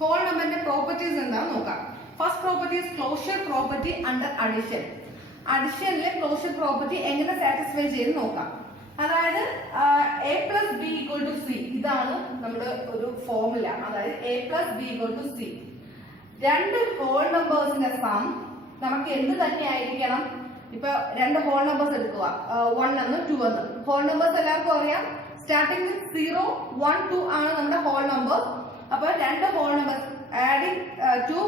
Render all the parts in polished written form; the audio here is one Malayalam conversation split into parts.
ഹോൾ നമ്പറിന്റെ പ്രോപ്പർട്ടീസ് എന്താണെന്ന് നോക്കാം. First property is closure property under addition. അഡിഷനിലെ ക്ലോഷർ പ്രോപ്പർട്ടി എങ്ങനെ സാറ്റിസ്ഫൈ ചെയ്ത് നോക്കാം. അതായത് A plus B equal to C, ഇതാണ് നമ്മുടെ ഒരു ഫോർമുല. അതായത് A plus B equal to C. രണ്ട് ഹോൾ നമ്പേഴ്സിന്റെ സം നമുക്ക് എന്ത് തന്നെ ആയിരിക്കണം. ഇപ്പൊ രണ്ട് ഹോൾ നമ്പേഴ്സ് എടുക്കുക, 1 എന്നും 2 എന്നും. ഹോൾ നമ്പേഴ്സ് എല്ലാവർക്കും അറിയാം, സ്റ്റാർട്ടിംഗ് വിത്ത് 0, 1, 2 ആണ് നമ്മുടെ ഹോൾ നമ്പർ. അപ്പൊ രണ്ട് whole numbers adding 2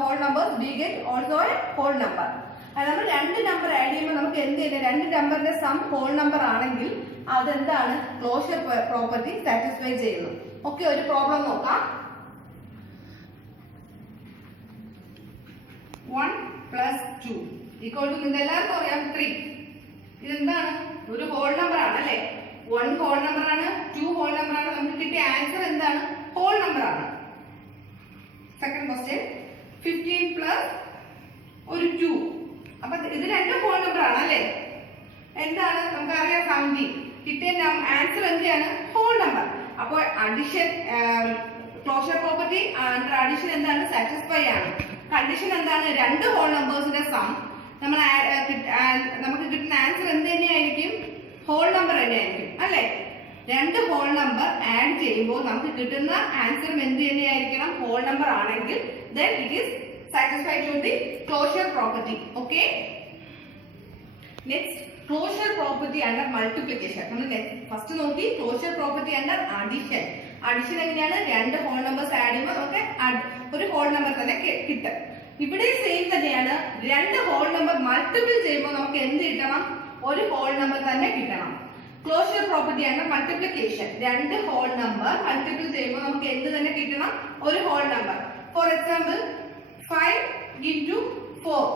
whole numbers we get also a whole number. അത് നമ്മൾ രണ്ട് നമ്പർ ആഡ് ചെയ്യുമ്പോൾ നമുക്ക് എന്ത് ചെയ്യില്ല, രണ്ട് നമ്പറിന്റെ സം ഹോൾ നമ്പർ ആണെങ്കിൽ അതെന്താണ്, ക്ലോഷർ പ്രോപ്പർട്ടി സാറ്റിസ്ഫൈ ചെയ്യുന്നു. ഓക്കെ, ഒരു പ്രോബ്ലം നോക്കാം. 1 + 2 ഈക്വൽ ടു, ഇത് എല്ലാവർക്കും അറിയാം 3. ഇതെന്താണ്, ഒരു ഹോൾ നമ്പർ ആണ് അല്ലെ. 1 ഹോൾ നമ്പർ ആണ്, 2 ഹോൾ നമ്പർ ആണ്. നമുക്ക് കിട്ടിയ ആൻസർ എന്താണ്, ഹോൾ നമ്പർ ആണ്. സെക്കൻഡ് ക്വസ്റ്റ്യൻ 15 പ്ലസ് ഒരു 2. അപ്പൊ ഇത് രണ്ട് ഹോൾ നമ്പർ ആണ് അല്ലെ. എന്താണ്, നമുക്ക് അറിയാം 17. കിട്ടിയ ആൻസർ എന്താണ്, ഹോൾ നമ്പർ. അപ്പോൾ addition, closure property under addition എന്താണ്, സാറ്റിസ്ഫൈ ആണ്. കണ്ടീഷൻ എന്താണ്, രണ്ട് ഹോൾ നമ്പേഴ്സിന്റെ സം നമ്മൾ നമുക്ക് കിട്ടുന്ന ആൻസർ എന്ത് തന്നെയായിരിക്കും, ഹോൾ നമ്പർ തന്നെയായിരിക്കും അല്ലെ. രണ്ട് ഹോൾ നമ്പർ ആഡ് ചെയ്യുമ്പോൾ നമുക്ക് കിട്ടുന്ന ആൻസർ എന്ത് തന്നെയായിരിക്കണം, ഹോൾ നമ്പർ ആണെങ്കിൽ then it is satisfied to the closure property. Okay, next closure property under multiplication. നമ്മൾ ഫസ്റ്റ് നോക്കി closure property under addition. Addition എങ്ങനെയാണ്, രണ്ട് ഹോൾ നമ്പേഴ്സ് ആഡ് ചെയ്യുമ്പോൾ നമുക്ക് ഒരു ഹോൾ നമ്പർ തന്നെ കിട്ടും. ഇവിടെ സെയിം തന്നെയാണ്, രണ്ട് ഹോൾ നമ്പർ മൾട്ടിപ്പിൾ ചെയ്യുമ്പോൾ നമുക്ക് എന്ത് കിട്ടണം, ഒരു ഹോൾ നമ്പർ തന്നെ കിട്ടണം. ക്ലോഷർ പ്രോപ്പർട്ടി ആണ് മൾട്ടിപ്ലിക്കേഷൻ. രണ്ട് ഹോൾ നമ്പർ മൾട്ടിപ്പിൾ ചെയ്യുമ്പോൾ നമുക്ക് എന്ത് തന്നെ കിട്ടണം, ഒരു ഹോൾ നമ്പർ. ഫോർ എക്സാമ്പിൾ 5 × 4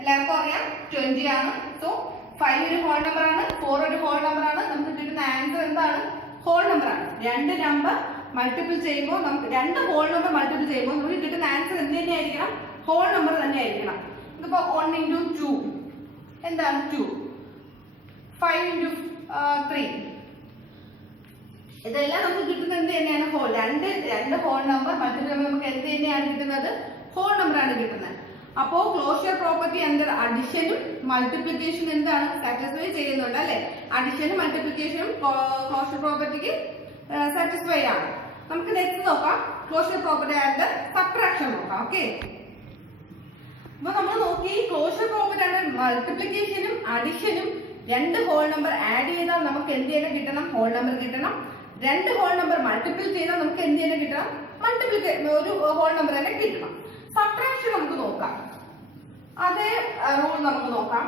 എല്ലാവർക്കും അറിയാം 20 ആണ്. സോ 5 ഒരു ഹോൾ നമ്പർ ആണ്, 4 ഒരു ഹോൾ നമ്പർ ആണ്. നമുക്ക് കിട്ടുന്ന ആൻസർ എന്താണ്, ഹോൾ നമ്പർ ആണ്. രണ്ട് നമ്പർ മൾട്ടിപ്പിൾ ചെയ്യുമ്പോൾ നമുക്ക് രണ്ട് ഹോൾ നമ്പർ മൾട്ടിപ്പിൾ ചെയ്യുമ്പോൾ നമുക്ക് കിട്ടുന്ന ആൻസർ എന്ത് തന്നെയായിരിക്കണം, ഹോൾ നമ്പർ തന്നെ ആയിരിക്കണം. ഇതിപ്പോ 1 × 2 എന്താണ് 2, 5 × 3 ഇതെല്ലാം നമുക്ക് കിട്ടുന്നത് എന്ത് തന്നെയാണ്, ഹോൾ. രണ്ട് ഹോൾ നമ്പർ മൾട്ടിപ്പിൾ ചെയ്യുമ്പോൾ നമുക്ക് എന്ത് തന്നെയാണ് കിട്ടുന്നത്, ഹോൾ നമ്പർ ആണ് കിട്ടുന്നത്. അപ്പോ ക്ലോഷർ പ്രോപ്പർട്ടി അണ്ടർ അഡിഷനും മൾട്ടിപ്ലിക്കേഷനും എന്താണ്, സാറ്റിസ്ഫൈ ചെയ്യുന്നുണ്ട് അല്ലെ. അഡിഷനും മൾട്ടിപ്ലിക്കേഷനും ക്ലോഷർ പ്രോപ്പർട്ടിക്ക് സാറ്റിസ്ഫൈ ആണ്. നമുക്ക് നെക്സ്റ്റ് നോക്കാം, ക്ലോഷർ പ്രോപ്പർട്ടി അണ്ടർ സബ്ട്രാക്ഷൻ നോക്കാം. ഓക്കെ, അപ്പൊ നമ്മൾ നോക്കി ക്ലോഷർ പ്രോപ്പർട്ടി അണ്ടർ മൾട്ടിപ്ലിക്കേഷനും അഡിഷനും രണ്ട് ഹോൾ നമ്പർ ആഡ് ചെയ്താൽ നമുക്ക് എന്ത് ചെയ്യണം, കിട്ടണം, ഹോൾ നമ്പർ കിട്ടണം. രണ്ട് ഹോൾ നമ്പർ മൾട്ടിപ്പിൾ ചെയ്താൽ നമുക്ക് എന്ത് ചെയ്യണം, കിട്ടണം, ഒരു ഹോൾ നമ്പർ തന്നെ കിട്ടണം. സബ്ട്രാക്ഷൻ നമുക്ക് നോക്കാം, അതേ റൂൾ നമുക്ക് നോക്കാം.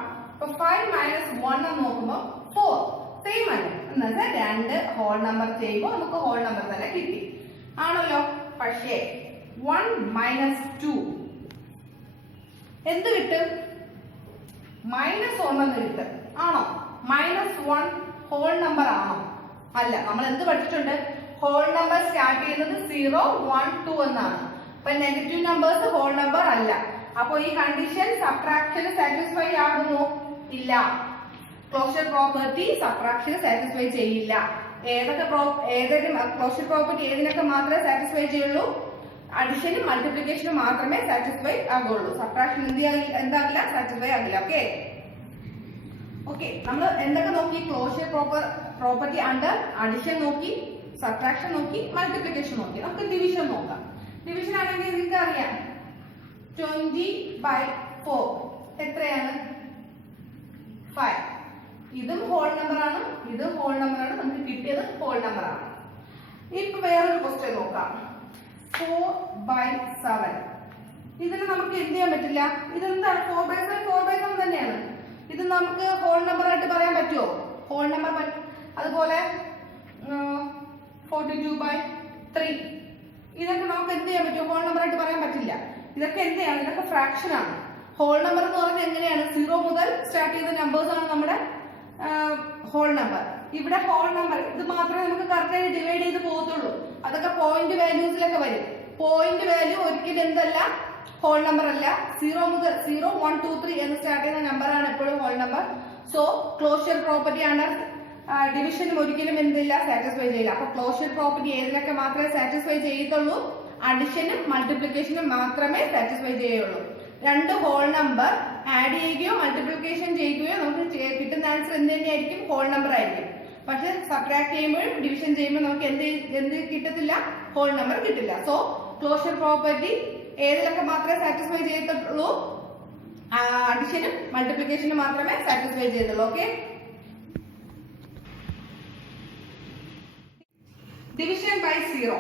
5 - 1 എന്ന് നോക്കുമ്പോൾ 4 സെയിം ആണ്. എന്നുവെച്ചാൽ രണ്ട് ഹോൾ നമ്പർ ചെയ്യുമ്പോൾ നമുക്ക് ഹോൾ നമ്പർ തന്നെ കിട്ടി ആണല്ലോ. പക്ഷേ 1 - 2 എന്ത് കിട്ടും, -1 എന്ന് കിട്ടും ആണോ. -1 ഹോൾ നമ്പർ ആണോ, അല്ല. നമ്മൾ എന്ത് പഠിച്ചിട്ടുണ്ട്, ഹോൾ നമ്പർ സ്റ്റാർട്ട് ചെയ്യുന്നത് 0, 1, 2 എന്നാണ്. അപ്പൊ നെഗറ്റീവ് നമ്പേഴ്സ് ഹോൾ നമ്പർ അല്ല. അപ്പൊ ഈ കണ്ടീഷൻ സബ്ട്രാക്ഷൻ സാറ്റിസ്ഫൈ ആകുമോ, ഇല്ല. ക്ലോഷർ പ്രോപ്പർട്ടി സബ്ട്രാക്ഷൻ സാറ്റിസ്ഫൈ ചെയ്യില്ല. ഏതെങ്കിലും ക്ലോഷർ പ്രോപ്പർട്ടി ഏതിനൊക്കെ മാത്രമേ സാറ്റിസ്ഫൈ ചെയ്യുള്ളൂ, അഡിഷനും മൾട്ടിപ്ലിക്കേഷനും മാത്രമേ സാറ്റിസ്ഫൈ ആകുള്ളൂ. സബ്ട്രാക്ഷൻ എന്താകില്ല, സാറ്റിസ്ഫൈ ആകില്ല. ഓക്കെ, നമ്മൾ എന്തൊക്കെ നോക്കി, ക്ലോഷർ പ്രോപ്പർട്ടി അണ്ടർ അഡിഷൻ നോക്കി, സബ്ട്രാക്ഷൻ നോക്കി, മൾട്ടിപ്ലിക്കേഷൻ നോക്കി. നമുക്ക് ഡിവിഷൻ നോക്കാം. ഡിവിഷൻ ആണെങ്കിൽ നിങ്ങൾക്ക് അറിയാം 20/4 എത്രയാണ്, 5. ഇതും ഹോൾ നമ്പർ ആണ്, ഇതും ഹോൾ നമ്പർ ആണ്. നമുക്ക് കിട്ടിയത് ഹോൾ നമ്പർ ആണ്. ഇപ്പൊ വേറൊരു ക്വസ്റ്റ്യൻ നോക്കാം, 4/7. ഇതിന് നമുക്ക് എന്ത് ചെയ്യാൻ പറ്റില്ല, ഇതെന്താണ് 4/7 തന്നെയാണ്. ഇത് നമുക്ക് ഹോൾ നമ്പർ ആയിട്ട് പറയാൻ പറ്റുമോ, ഹോൾ നമ്പർ. അതുപോലെ 42/3 ഇതൊക്കെ നമുക്ക് എന്ത് ചെയ്യാൻ പറ്റുമോ, ഹോൾ നമ്പർ ആയിട്ട് പറയാൻ പറ്റില്ല. ഇതൊക്കെ എന്തെയാണ്, ഇതൊക്കെ ഫ്രാക്ഷൻ ആണ്. ഹോൾ നമ്പർ എന്ന് പറയുന്നത് എങ്ങനെയാണ്, 0 മുതൽ സ്റ്റാർട്ട് ചെയ്യുന്ന നമ്പേഴ്സ് ആണ് നമ്മുടെ ഹോൾ നമ്പർ. ഇവിടെ ഹോൾ നമ്പർ ഇത് മാത്രമേ നമുക്ക് കറക്റ്റായിട്ട് ഡിവൈഡ് ചെയ്ത് പോകത്തുള്ളൂ. അതൊക്കെ പോയിന്റ് വാല്യൂസിലൊക്കെ വരും. പോയിന്റ് വാല്യൂ ഒരിക്കലും എന്തല്ല, ഹോൾ നമ്പർ അല്ല. 0 മുതൽ 0, 1, 2, 3 എന്ന് സ്റ്റാർട്ട് ചെയ്യുന്ന നമ്പർ ആണ് എപ്പോഴും whole number. So closure property ആണ് ഡിവിഷനും ഒരിക്കലും എന്തില്ല, സാറ്റിസ്ഫൈ ചെയ്യില്ല. അപ്പൊ ക്ലോഷർ പ്രോപ്പർട്ടി ഏതിനൊക്കെ മാത്രമേ സാറ്റിസ്ഫൈ ചെയ്യത്തുള്ളൂ, അഡിഷനും മൾട്ടിപ്ലിക്കേഷനും മാത്രമേ സാറ്റിസ്ഫൈ ചെയ്യുള്ളൂ. രണ്ട് ഹോൾ നമ്പർ ആഡ് ചെയ്യുകയോ മൾട്ടിപ്ലിക്കേഷൻ ചെയ്യുകയോ നമുക്ക് കിട്ടുന്ന ആൻസർ എന്ത് തന്നെയായിരിക്കും? ഹോൾ നമ്പർ ആയിരിക്കും. പക്ഷെ സബ്ട്രാക്ട് ചെയ്യുമ്പോഴും ഡിവിഷൻ ചെയ്യുമ്പോൾ നമുക്ക് എന്ത് കിട്ടത്തില്ല? ഹോൾ നമ്പർ കിട്ടില്ല. സോ ക്ലോഷർ പ്രോപ്പർട്ടി ഏതിലൊക്കെ മാത്രമേ സാറ്റിസ്ഫൈ ചെയ്യത്തുള്ളൂ? അഡിഷനും മൾട്ടിപ്ലിക്കേഷനും മാത്രമേ സാറ്റിസ്ഫൈ ചെയ്തുള്ളൂ. Okay. Division by 0.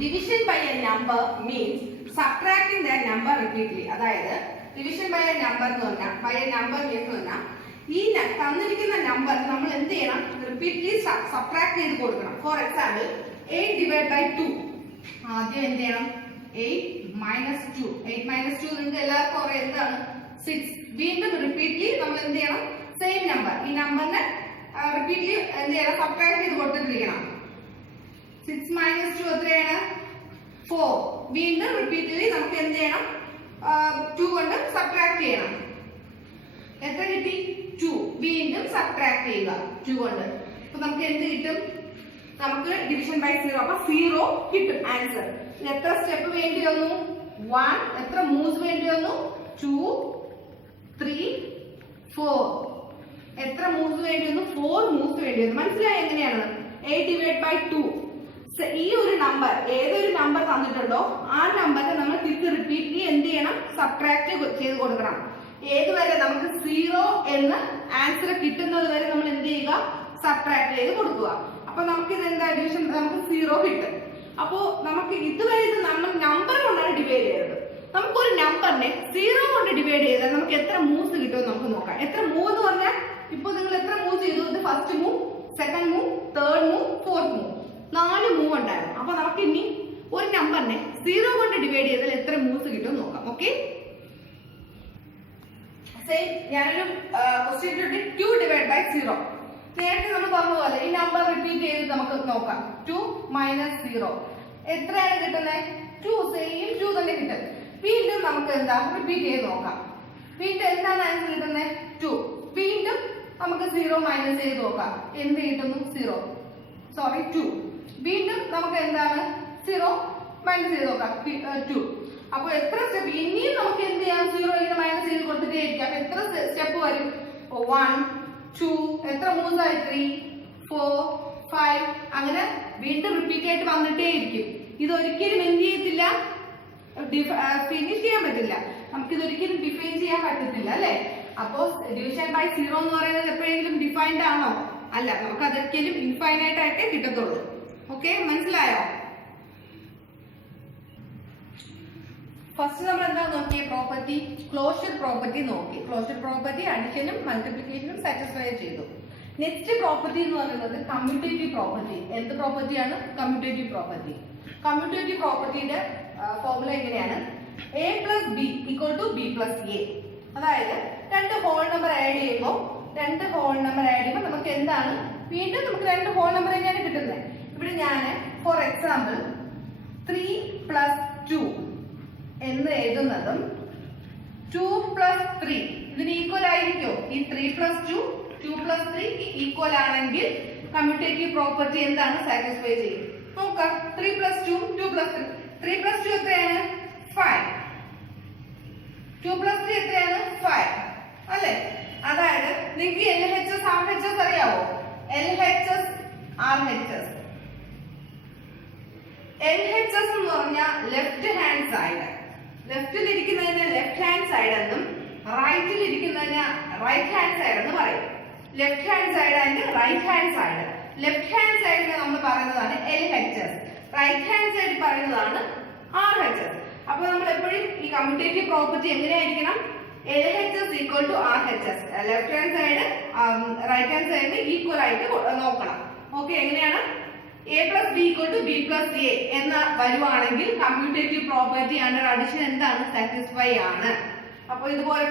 Division by a number means subtracting that number repeatedly. അതായത് division by a number എന്ന് പറഞ്ഞാൽ by a number means പറഞ്ഞാൽ ഈ തന്നിരിക്കുന്ന നമ്പർ നമ്മൾ എന്ത് ചെയ്യണം? റിപ്പീറ്റ്ലി സബ്ട്രാക്ട് ചെയ്ത് കൊടുക്കണം. For example 8 divided by 2. ആദ്യം എന്ത് ചെയ്യണം? 8 minus 2. 8 minus 2 നിങ്ങൾക്ക് എല്ലാവർക്കും അറിയാം എന്താണ്? 6. വീണ്ടും റിപ്പീറ്റ്ലി നമ്മൾ എന്ത് ചെയ്യണം? സെയിം നമ്പർ ഈ നമ്പറിനെ റിപ്പീറ്റ്ലി എന്ത് ചെയ്യണം? സബ്ട്രാക്ട് ചെയ്ത് കൊടുത്തിട്ടിരിക്കണം. 6 minus 2 എത്രയാണ്? 4. വീണ്ടും റിപ്പീറ്റ്ലി നമുക്ക് എന്ത് ചെയ്യണം? 2 കൊണ്ട് സബ്ട്രാക്ട് ചെയ്യണം. എത്ര കിട്ടി? 2. വീണ്ടും സബ്ട്രാക്ട് ചെയ്യുക 2 കൊണ്ട്. അപ്പൊ നമുക്ക് എന്ത് കിട്ടും? നമുക്ക് ഡിവിഷൻ ബൈ 0. അപ്പൊ 0 കിട്ടും ആൻസർ. എത്ര സ്റ്റെപ്പ് വേണ്ടി വന്നു? 1. എത്ര മൂവ്സ് വേണ്ടി വന്നു? 2, 3, 4. എത്ര മൂവ്സ് വേണ്ടി വന്നു? 4 മൂവ്സ് വേണ്ടി വന്നു. മനസ്സിലായി എങ്ങനെയാണ്? 8 divided by 2. ഈ ഒരു നമ്പർ ഏതൊരു നമ്പർ തന്നിട്ടുണ്ടോ ആ നമ്പറിനെ നമ്മൾ തിരിച്ച് റിപ്പീറ്റ്ലി എന്ത് ചെയ്യണം? സബ്ട്രാക്ട് ചെയ്ത് കൊടുക്കണം. ഏതുവരെ? നമുക്ക് 0 എന്ന് ആൻസർ കിട്ടുന്നത് വരെ നമ്മൾ എന്ത് ചെയ്യുക? സബ്ട്രാക്ട് ചെയ്ത് കൊടുക്കുക. അപ്പൊ നമുക്ക് ഇത് എന്താ ഡിവിഷൻ? നമുക്ക് 0 കിട്ടും. അപ്പോ നമുക്ക് ഇതുവരെ ഇത് നമ്മൾ നമ്പർ കൊണ്ടാണ് ഡിവൈഡ് ചെയ്തത്. നമുക്കൊരു നമ്പറിനെ 0 കൊണ്ട് ഡിവൈഡ് ചെയ്താൽ നമുക്ക് എത്ര മൂവ്സ് കിട്ടുമെന്ന് നമുക്ക് നോക്കാം. എത്ര മൂവ് എന്ന് പറഞ്ഞാൽ ഇപ്പൊ നിങ്ങൾ എത്ര മൂവ് ചെയ്തു? ഇത് first move, second move, third move, fourth move. 4 move ഉണ്ടായിരുന്നു. അപ്പൊ നമുക്ക് ഇനി ഒരു നമ്പറിനെ 0 കൊണ്ട് ഡിവൈഡ് ചെയ്താൽ എത്ര മൂവ്സ് കിട്ടും നോക്കാം. ഓക്കെ. ഞാനൊരു ക്വസ്റ്റ്യൻ 2 divided by 0. നേരത്തെ നമ്മൾ പറഞ്ഞ പോലെ ഈ നമ്പർ റിപ്പീറ്റ് ചെയ്ത് നമുക്ക് നോക്കാം. 2 minus 0 എത്രയാണ് കിട്ടുന്നത്? 2. സെയിം 2 തന്നെ കിട്ടും. വീണ്ടും നമുക്ക് എന്താ റിപ്പീറ്റ് ചെയ്ത് നോക്കാം. വീണ്ടും എന്താണ് ആൻസർ കിട്ടുന്നത്? 2. വീണ്ടും നമുക്ക് 0 മൈനസ് ചെയ്ത് നോക്കാം. എന്ത് കിട്ടുന്നു? 0. സോറി 2. വീണ്ടും നമുക്ക് എന്താണ്? 0 മൈനസ് ചെയ്ത് നോക്കാം. 2. അപ്പൊ എത്ര സ്റ്റെപ്പ്? ഇനിയും നമുക്ക് എന്ത് ചെയ്യാം? 0 ഇങ്ങനെ മൈനസ് ചെയ്ത് കൊടുത്തിട്ടേ ഇരിക്കാം. അപ്പൊ എത്ര സ്റ്റെപ്പ് വരും? 1, 2. എത്ര മൂവ്സ് ആയി? 3, 4, 5. അങ്ങനെ വീണ്ടും റിപ്പീറ്റ് ആയിട്ട് വന്നിട്ടേ ഇരിക്കും. ഇതൊരിക്കലും എന്ത് ചെയ്യത്തില്ല? ഫിനിഷ് ചെയ്യാൻ പറ്റില്ല. നമുക്കിതൊരിക്കലും ഡിഫൈൻ ചെയ്യാൻ പറ്റത്തില്ല അല്ലെ? അപ്പോ ഡിവിഷൻ ബൈ 0 എന്ന് പറയുന്നത് എപ്പോഴെങ്കിലും ഡിഫൈൻഡ് ആണോ? അല്ല. നമുക്ക് അതൊരിക്കലും ഇൻഫൈനൈറ്റ് ആയിട്ടേ കിട്ടത്തുള്ളൂ. ഓക്കെ, മനസ്സിലായോ? ഫസ്റ്റ് നമ്മൾ എന്താ നോക്കിയ പ്രോപ്പർട്ടി? ക്ലോഷർ പ്രോപ്പർട്ടി നോക്കി. ക്ലോഷർ പ്രോപ്പർട്ടി അഡിഷനും മൾട്ടിപ്ലിക്കേഷനും സാറ്റിസ്ഫൈ ചെയ്തു. നെക്സ്റ്റ് പ്രോപ്പർട്ടി എന്ന് പറയുന്നത് കമ്മ്യൂട്ടേറ്റീവ് പ്രോപ്പർട്ടി. എന്ത് പ്രോപ്പർട്ടിയാണ്? Commutative property. കമ്മ്യൂട്ടേറ്റീവ് പ്രോപ്പർട്ടിയുടെ ഫോർമുല എങ്ങനെയാണ്? a plus b equal to b plus a. അതായത് രണ്ട് ഹോൾ നമ്പർ ആഡ് ചെയ്യുമ്പോൾ നമുക്ക് എന്താണ്? വീണ്ടും നമുക്ക് രണ്ട് ഹോൾ നമ്പർ തന്നെയാണ് കിട്ടുന്നത്. ഇവിടെ ഞാൻ ഫോർ എക്സാമ്പിൾ 3 plus 2 എന്ന് എഴുതുന്നതും 2 plus 3 ഇതിന് ഈക്വൽ ആയിരിക്കോ? ഈ 3 plus 2 2 plus 3 ഈക്വൽ ആണെങ്കിൽ കമ്മ്യൂട്ടേറ്റീവ് പ്രോപ്പർട്ടി എന്താണ്? സാറ്റിസ്ഫൈ ചെയ്യും. നോക്കാം. 3 plus 2 2 plus 3. 3 plus 2 എത്രയാണ്? 5. 2 plus 3 എത്രയാണ്? 5 അല്ലെ? അതായത് നിങ്ങൾക്ക് LHS RHS അറിയാവോ? LHS RHS. LHS എന്ന് പറഞ്ഞാൽ ലെഫ്റ്റ് ഹാൻഡ് സൈഡ്. ലെഫ്റ്റിൽ ഇരിക്കുന്നതിന് ലെഫ്റ്റ് ഹാൻഡ് സൈഡ് എന്നും റൈറ്റിൽ ഇരിക്കുന്നതിന് റൈറ്റ് ഹാൻഡ് സൈഡ് എന്ന് പറയും. Left hand side and right hand side. Left hand സൈഡിനെ നമ്മൾ പറയുന്നതാണ് LHS. റൈറ്റ് ഹാൻഡ് സൈഡ് പറയുന്നതാണ് RHS. അപ്പൊ നമ്മൾ എപ്പോഴും ഈ കമ്മ്യൂട്ടേറ്റീവ് പ്രോപ്പർട്ടി എങ്ങനെയായിരിക്കണം? LHS equal to RHS. Left hand side right hand സൈഡിന് ഈക്വൽ ആയിട്ട് നോക്കണം. ഓക്കെ, എങ്ങനെയാണ്? a plus b equal to b plus a എന്ന വരുവാണെങ്കിൽ കമ്മ്യൂട്ടേറ്റീവ് പ്രോപ്പർട്ടി അണ്ടർ അഡിഷൻ എന്താണ്? സാറ്റിസ്ഫൈ ആണ്. അപ്പൊ ഇതുപോലെ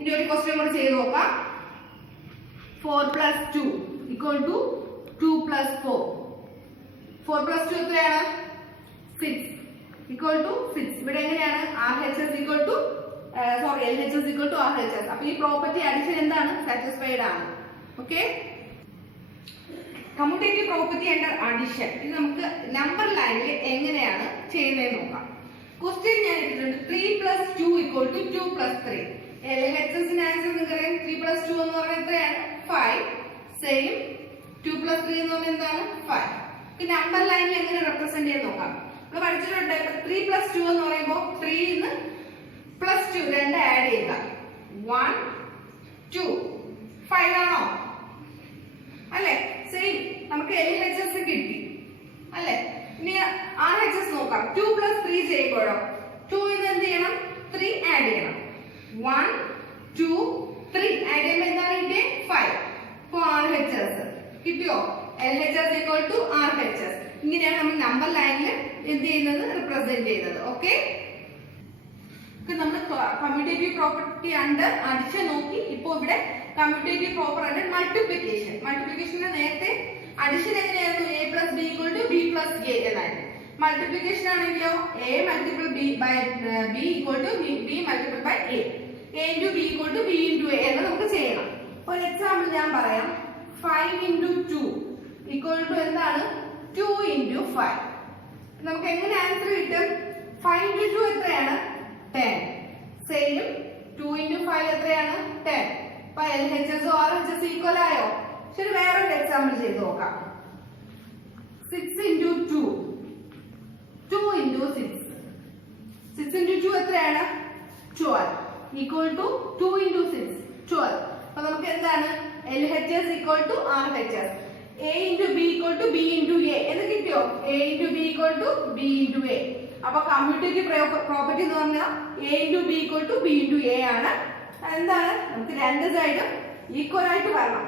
ഇനി ഒരു ക്വസ്റ്റ്യൻ കൂടി ചെയ്ത് നോക്കാം. 4 plus 2 equal to 2 plus 4. 4 plus 2 എത്രയാണ്? 6 equal to 6. ഇവിടെ എങ്ങനെയാണ്? RHS equal to LHS equal to RHS. അപ്പൊ ഈ പ്രോപ്പർട്ടി അഡിഷൻ എന്താണ്? സാറ്റിസ്ഫൈഡ് ആണ്. Okay, commutative property under addition ഇത് നമുക്ക് നമ്പർ ലൈനിൽ എങ്ങനെയാണ് ചെയ്യുന്നത് നോക്കാം. ക്വസ്റ്റ്യൻ ഞാൻ എടുത്തിട്ടുണ്ട് 3 + 2 = 2 + 3. LHSന്റെ ആൻസർ നിങ്ങൾക്കറിയാം 3 + 2 എന്ന് പറഞ്ഞാൽ എത്രയാണ് 5. സെയിം 2 + 3 എന്ന് പറഞ്ഞാൽ എന്താണ് 5. ഈ നമ്പർ ലൈനിൽ എങ്ങനെ റെപ്രസെന്റ് ചെയ്യാൻ നോക്കാം. നമ്മൾ പഠിച്ചിട്ടുണ്ട് 3 + 2 എന്ന് പറയുമ്പോൾ 3 ന്ന് +2 രണ്ട് ആഡ് ചെയ്യുക 1 2 5 ആണോ അല്ലേ? സെയിം നമുക്ക് LHS കിട്ടി അല്ലേ? ഇനി RHS നോക്കാം. 2 + 3 ചെയ്യുമ്പോഴോ 2 ന്ന് എന്ത് ചെയ്യണം 3 ആഡ് ചെയ്യണം 1 2 3 ആഡ് ചെയ്യുമ്പോൾ എന്താണ് കിട്ടിയത് 5. അപ്പോൾ RHS കിട്ടിയോ? LHS = RHS. ഇങ്ങനെയാണ് നമ്മൾ നമ്പർ ലൈനിൽ എന്ത് ചെയ്യുന്നത് റെപ്രസെന്റ് ചെയ്യുന്നത്. ഓക്കെ, നമ്മൾ കമ്മ്യൂട്ടേറ്റീവ് പ്രോപ്പർട്ടി അണ്ടർ അഡിഷൻ നോക്കി. ഇപ്പോൾ ഇവിടെ കമ്മ്യൂട്ടേറ്റീവ് പ്രോപ്പർ അണ്ടർ മൾട്ടിപ്ലിക്കേഷൻ. മൾട്ടിപ്ലിക്കേഷന് നേരത്തെ അഡിഷൻ എങ്ങനെയായിരുന്നു a + b = b + a എന്നായിരുന്നു. മൾട്ടിപ്ലിക്കേഷൻ ആണെങ്കിലോ a × b by b = b × a. a × b = b × a എന്ന് നമുക്ക് ചെയ്യണം. ഒരു എക്സാമ്പിൾ ഞാൻ പറയാം. 5 × 2 = എന്താണ് 2 × 5. നമുക്ക് എങ്ങനെ ആൻസർ കിട്ടും? 5 × 2 എത്രയാണ് 10. സെയിം 2 × 5 എത്രയാണ് 10. അപ്പൊ LHS RHS ഈക്വൽ ആയോ? ശരി, വേറൊരു എക്സാമ്പിൾ ചെയ്ത് നോക്കാം. 6 × 2 2 × 6 6 × 2 എത്രയാണ് 12 = 2 × 6 12. അപ്പൊ നമുക്ക് എന്താണ് LHS = RHS. a × b = b × a എന്ന് കിട്ടിയോ? a × b = b × a. അപ്പൊ കമ്മ്യൂട്ടേറ്റീവ് പ്രോപ്പർട്ടി എന്ന് പറഞ്ഞാൽ a × b = b × a ആണ്. എന്താണ് നമുക്ക് രണ്ട് സൈഡും ഈക്വൽ ആയിട്ട് വരണം.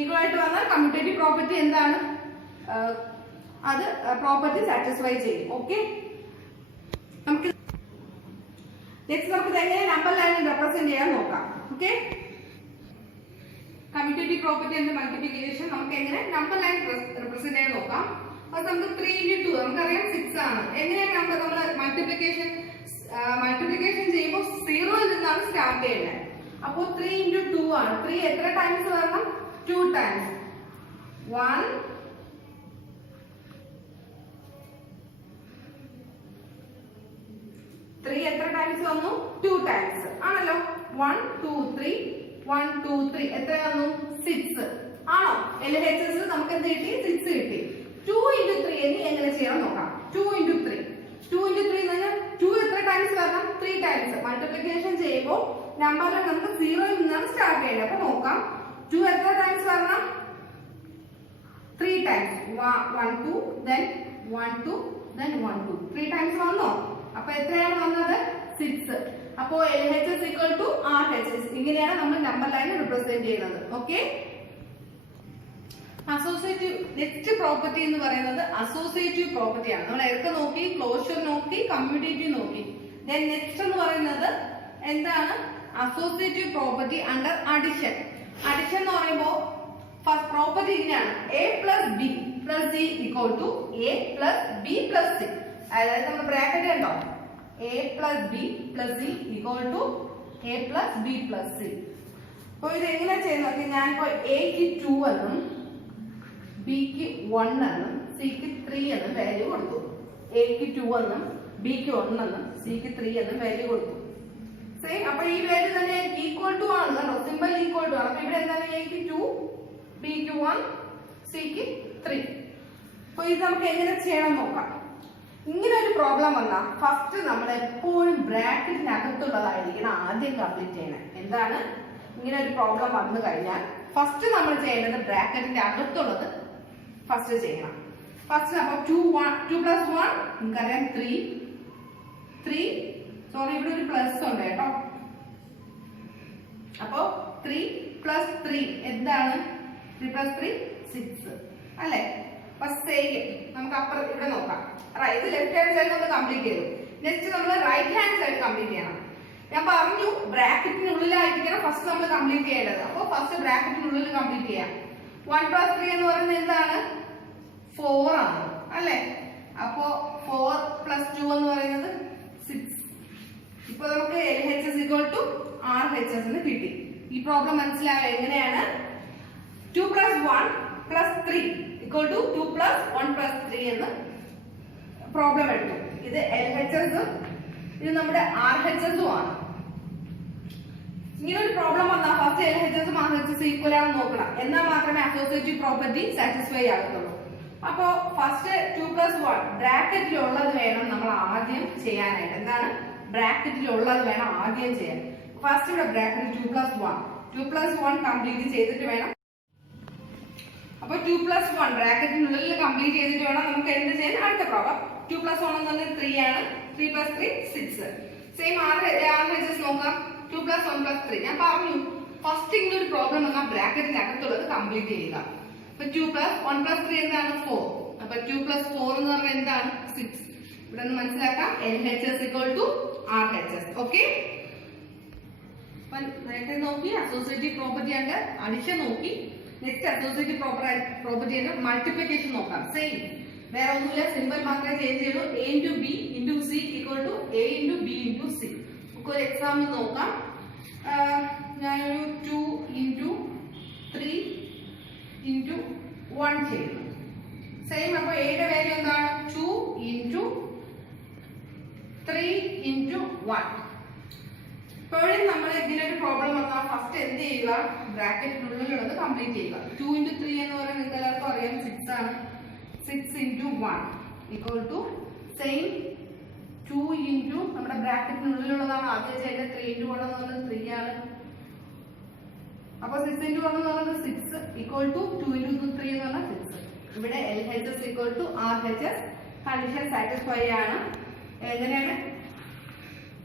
ഈക്വൽ ആയിട്ട് വന്നാൽ കമ്മ്യൂട്ടേറ്റീവ് പ്രോപ്പർട്ടി എന്താണ് അത് പ്രോപ്പർട്ടി സാറ്റിസ്ഫൈ ചെയ്യും. ഓക്കെ, നമുക്ക് നെക്സ്റ്റ് നമുക്ക് എങ്ങനെ നമ്പർ ലൈനിൽ റെപ്രസെന്റ് ചെയ്യാൻ നോക്കാം. Okay, commutative property and multiplication നമുക്ക് എങ്ങനെ നമ്പർ ലൈൻ റെപ്രസെന്റ് ചെയ്യാൻ നോക്കാം. അപ്പൊ നമുക്ക് 3 × 2 നമുക്കറിയാം 6 ആണ്. എങ്ങനെയാണ് നമ്മൾ മൾട്ടിപ്ലിക്കേഷൻ ചെയ്യുമ്പോൾ 0 ൽ നിന്നാണ് സ്റ്റാർട്ട് ചെയ്യുന്നത്. അപ്പോൾ 3 × 2 ആണ്. 3 എത്ര ടൈംസ് വരണം 2 ടൈംസ് 1 3 എത്ര ടൈംസ് വന്നു 2 ടൈംസ് ആണല്ലോ. 1 2 3 1 2 3 എത്ര വന്നു 6 ആണോ? LHS നമുക്ക് എന്ത് കിട്ടി 6 കിട്ടി. 2 × 3 ഇനി എങ്ങനെ ചെയ്യണം നോക്കാം. 2 × 3 2 × 3 എന്ന് പറഞ്ഞാൽ 2 എത്ര ടൈംസ് വരണം 3 ടൈംസ്. മൾട്ടിപ്ലിക്കേഷൻ ചെയ്യുമ്പോൾ നമ്പർ നമുക്ക് 0 ൽ നിന്നാണ് സ്റ്റാർട്ട് ചെയ്യേണ്ടത്. അപ്പൊ നോക്കാം 2 എത്ര ടൈംസ് വരണം 3 ടൈംസ് 1 2 then 1 2 then 1 2 3 ടൈംസ് വന്നോ? അപ്പൊ എത്രയാണ് വന്നത് 6. അപ്പോ LHS = RHS. ഇങ്ങനെയാണ് നമ്മൾ നമ്പർ ലൈൻ റിപ്രസെന്റ് ചെയ്യുന്നത്. ഓക്കെ, അസോസിയേറ്റീവ് നെക്സ്റ്റ് പ്രോപ്പർട്ടി എന്ന് പറയുന്നത് അസോസിയേറ്റീവ് പ്രോപ്പർട്ടി ആണ്. നമ്മൾ ഏതൊക്കെ നോക്കി? ക്ലോഷർ നോക്കി, കമ്മ്യൂട്ടേറ്റീവ് നോക്കി. ദെൻ നെക്സ്റ്റ് എന്ന് പറയുന്നത് എന്താണ് associative property under addition. Addition എന്ന് പറയുമ്പോൾ ഫസ്റ്റ് പ്രോപ്പർട്ടി ഇങ്ങനെയാണ് a + b + c = a + b + c. അതായത് നമ്മൾ ബ്രാക്കറ്റ് കണ്ടോ a + b + c = a + b + c. അപ്പോൾ ഇത് എങ്ങനെ ചെയ്യുന്നത്? ഞാനിപ്പോൾ a-ക്ക് 2 എന്നും b-ക്ക് 1 എന്നും c-ക്ക് 3 എന്നും വാല്യൂ കൊടുത്തു. a-ക്ക് 2 എന്നും b-ക്ക് 1 എന്നും c-ക്ക് 3 എന്നും വാല്യൂ കൊടുത്തു. സെയിം. അപ്പൊ ഈ വാല്യൂ തന്നെ ഈക്വൽ ടു ആണ് കേട്ടോ, സിമ്പിൾ ഈക്വൽ ടു ആണ്. അപ്പൊ ഇവിടെ എന്താണ് a-ക്ക് 2 b-ക്ക് 1 c-ക്ക് 3. അപ്പൊ ഇത് നമുക്ക് എങ്ങനെ ചെയ്യണം നോക്കാം. ഇങ്ങനെ ഒരു പ്രോബ്ലം വന്നാൽ ഫസ്റ്റ് നമ്മൾ എപ്പോഴും ബ്രാക്കറ്റിനകത്തുള്ളതായിരിക്കണം ആദ്യം കംപ്ലീറ്റ് ചെയ്യണം. എന്താണ് ഇങ്ങനെ ഒരു പ്രോബ്ലം വന്നു കഴിഞ്ഞാൽ ഫസ്റ്റ് നമ്മൾ ചെയ്യേണ്ടത് ബ്രാക്കറ്റിന്റെ അകത്തുള്ളത് ഫസ്റ്റ് ചെയ്യണം. ഫസ്റ്റ് അപ്പൊ 2 + 1 നമുക്കറിയാം 3 സോറി ഇവിടെ ഒരു പ്ലസ് ഉണ്ട് കേട്ടോ. അപ്പോ 3 + 3 എന്താണ് 3 + 3 6 അല്ലെ? അപ്പൊ സെയിം നമുക്ക് അപ്പുറം ഇവിടെ നോക്കാം. ഇത് ലെഫ്റ്റ് ഹാൻഡ് സൈഡ് നമ്മൾ കംപ്ലീറ്റ് ചെയ്തു. നെക്സ്റ്റ് നമ്മൾ റൈറ്റ് ഹാൻഡ് സൈഡ് കംപ്ലീറ്റ് ചെയ്യണം. ഞാൻ പറഞ്ഞു ബ്രാക്കറ്റിനുള്ളിലായിരിക്കണം ഫസ്റ്റ് നമ്മൾ കംപ്ലീറ്റ് ചെയ്യേണ്ടത്. അപ്പൊ ഫസ്റ്റ് ബ്രാക്കറ്റിനുള്ളിൽ കംപ്ലീറ്റ് ചെയ്യാം. 1 + 3 എന്ന് പറയുന്നത് എന്താണ് 4 ആണ് അല്ലെ? അപ്പോ 4 + 2 എന്ന് പറയുന്നത് 6. ഇപ്പൊ നമുക്ക് LHS = RHS എന്ന് കിട്ടി. ഈ പ്രോബ്ലം മനസ്സിലായോ? എങ്ങനെയാണ് 2 + 1 + 3 equal to 2 plus 1 plus 3 എന്ന് പ്രോബ്ലം എടുത്തു. ഇത് LHS ഇത് നമ്മുടെ RHS ആണ്. ഇങ്ങനെ ഒരു പ്രോബ്ലം വന്നാൽ ഫസ്റ്റ് LHS RHS ഈക്വൽ ആണെന്ന് നോക്കണം, എന്നാൽ മാത്രമേ അസോസിയേറ്റീവ് പ്രോപ്പർട്ടി സാറ്റിസ്ഫൈ ആകത്തുള്ളൂ. അപ്പോ ഫസ്റ്റ് 2 plus 1 ബ്രാക്കറ്റിലുള്ളത് വേണം നമ്മൾ ആദ്യം ചെയ്യാനായിട്ട്. എന്താണ് ബ്രാക്കറ്റിലുള്ളത് വേണം ആദ്യം ചെയ്യാൻ. ഫസ്റ്റ് ഇവിടെ ബ്രാക്കറ്റ് 2 plus 1 കംപ്ലീറ്റ് ചെയ്തിട്ട് വേണം. അപ്പൊ 2 plus 1 ബ്രാക്കറ്റിനുള്ളിൽ കംപ്ലീറ്റ് ചെയ്തിട്ട് വേണം നമുക്ക് എന്ത് ചെയ്യാൻ അടുത്ത പ്രോബ്ലം. 2 plus 1 എന്ന് പറഞ്ഞാൽ 3 ആണ്. 3 plus 3 6. സെയിം RHS നോക്കാം. 2 plus 1 plus 3 ഞാൻ പറഞ്ഞു ഫസ്റ്റ് ഇങ്ങനെ ഒരു പ്രോബ്ലം വന്നാൽ ബ്രാക്കറ്റിനകത്തുള്ളത് കംപ്ലീറ്റ് ചെയ്യുക. അപ്പൊ 2 plus 1 plus 3 എന്താണ് 4. അപ്പൊ 2 plus 4 എന്ന് പറഞ്ഞാൽ എന്താണ് 6. ഇവിടെ നിന്ന് മനസ്സിലാക്കാം LHS equal to RHS. Okay, നേരത്തെ നോക്കി അസോസിയേറ്റീവ് പ്രോപ്പർട്ടി ആൻഡ് അഡിഷൻ നോക്കി. Next associative property and multiplication നോക്കാം. സെയിം, വേറെ ഒന്നുമില്ല, സിമ്പിൾ മാത്രമേ ചേഞ്ച് ചെയ്യുള്ളൂ. A into B into C equal to A into B into C. നമുക്ക് ഒരു എക്സാമ്പിൾ നോക്കാം. ഞാനൊരു 2 into 3 into 1 ചെയ്യുന്നു. സെയിം, അപ്പൊ എയുടെ വാല്യൂ എന്താണ് 2 into 3 into 1. ഇപ്പോഴും നമ്മൾ ഇതിനൊരു പ്രോബ്ലം വന്നാൽ ഫസ്റ്റ് എന്ത് ചെയ്യുക, ബ്രാക്കറ്റിനുള്ളിലുള്ളത് കംപ്ലീറ്റ് ചെയ്യുക. 2 into 3 എന്ന് പറയുന്നത് നിങ്ങൾക്ക് എല്ലാവർക്കും അറിയാം 6 ആണ്. 6 into 1 equal to same 2 into നമ്മുടെ ബ്രാക്കറ്റിനുള്ളിലുള്ളതാണ് ആദ്യം ചെയ്യുന്നത്. 3 into 1 എന്ന് പറയുന്നത് 3 ആണ്. അപ്പൊ 6 into 1 എന്ന് പറയുന്നത് 6 equal to 2 into 3 എന്ന് പറഞ്ഞാൽ 6. ഇവിടെ LHS equal to RHS condition satisfy ആണ്. എങ്ങനെയാണ്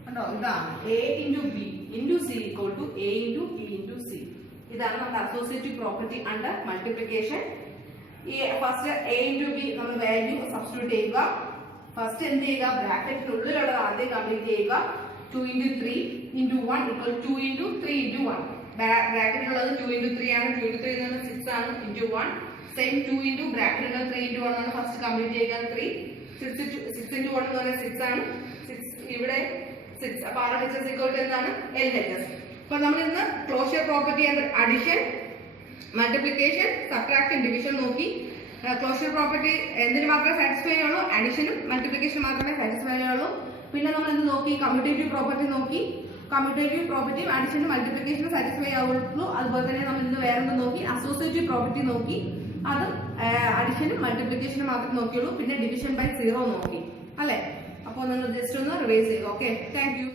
കണ്ടോ, ഇതാണ് A into B into C equal to A into E into C. ഇതാണ് നമ്മുടെ അസോസിയേറ്റീവ് പ്രോപ്പർട്ടി അണ്ടർ മൾട്ടിപ്ലിക്കേഷൻ. ഈ ഫസ്റ്റ് A into B നമ്മൾ വാല്യൂ സബ്സ്റ്റിറ്റ്യൂട്ട് ചെയ്യുക. ഫസ്റ്റ് എന്ത് ചെയ്യുക, ബ്രാക്കറ്റിനുള്ളിലുള്ളത് ആദ്യം കംപ്ലീറ്റ് ചെയ്യുക. 2 into 3 into 1 equal 2 into 3 into 1. ബ്രാക്കറ്റിലുള്ളത് 2 into 3 ആണ്. 2 into 3 എന്ന് പറഞ്ഞാൽ 6 ആണ്. into 1 സെയിം 2 into ബ്രാക്കറ്റിലുള്ള 3 into 1 ആണ്. ഫസ്റ്റ് കംപ്ലീറ്റ് ചെയ്യുക 3. 6 into 1 എന്ന് പറഞ്ഞാൽ 6 ആണ്. 6 ഇവിടെ 6. അപ്പൊ RHS equal to എന്താണ് LHS. അപ്പൊ നമ്മൾ ഇന്ന് closure property and addition, multiplication, subtraction, division നോക്കി. ക്ലോഷ്യർ പ്രോപ്പർട്ടി എന്തിനു മാത്രമേ സാറ്റിസ്ഫൈ ചെയ്യുള്ളൂ, അഡിഷനും മൾട്ടിപ്ലിക്കേഷൻ മാത്രമേ സാറ്റിസ്ഫൈ ചെയ്യുള്ളൂ. പിന്നെ നമ്മൾ എന്ത് നോക്കി, കമ്മ്യൂട്ടേറ്റീവ് പ്രോപ്പർട്ടി നോക്കി. കമ്മ്യൂട്ടേറ്റീവ് പ്രോപ്പർട്ടി അഡിഷനും മൾട്ടിപ്ലിക്കേഷനും സാറ്റിസ്ഫൈ ആവുള്ളൂ. അതുപോലെ തന്നെ നമ്മൾ ഇന്ന് വേറെന്ത് നോക്കി, അസോസിയേറ്റീവ് പ്രോപ്പർട്ടി നോക്കി. അത് അഡിഷനും മൾട്ടിപ്ലിക്കേഷനും മാത്രമേ നോക്കിയുള്ളൂ. പിന്നെ ഡിവിഷൻ ബൈ 0 നോക്കി അല്ലെ. അപ്പോൾ നിങ്ങൾ ജസ്റ്റ് ഒന്ന് റിവൈസ് ചെയ്യുക. Okay, thank you.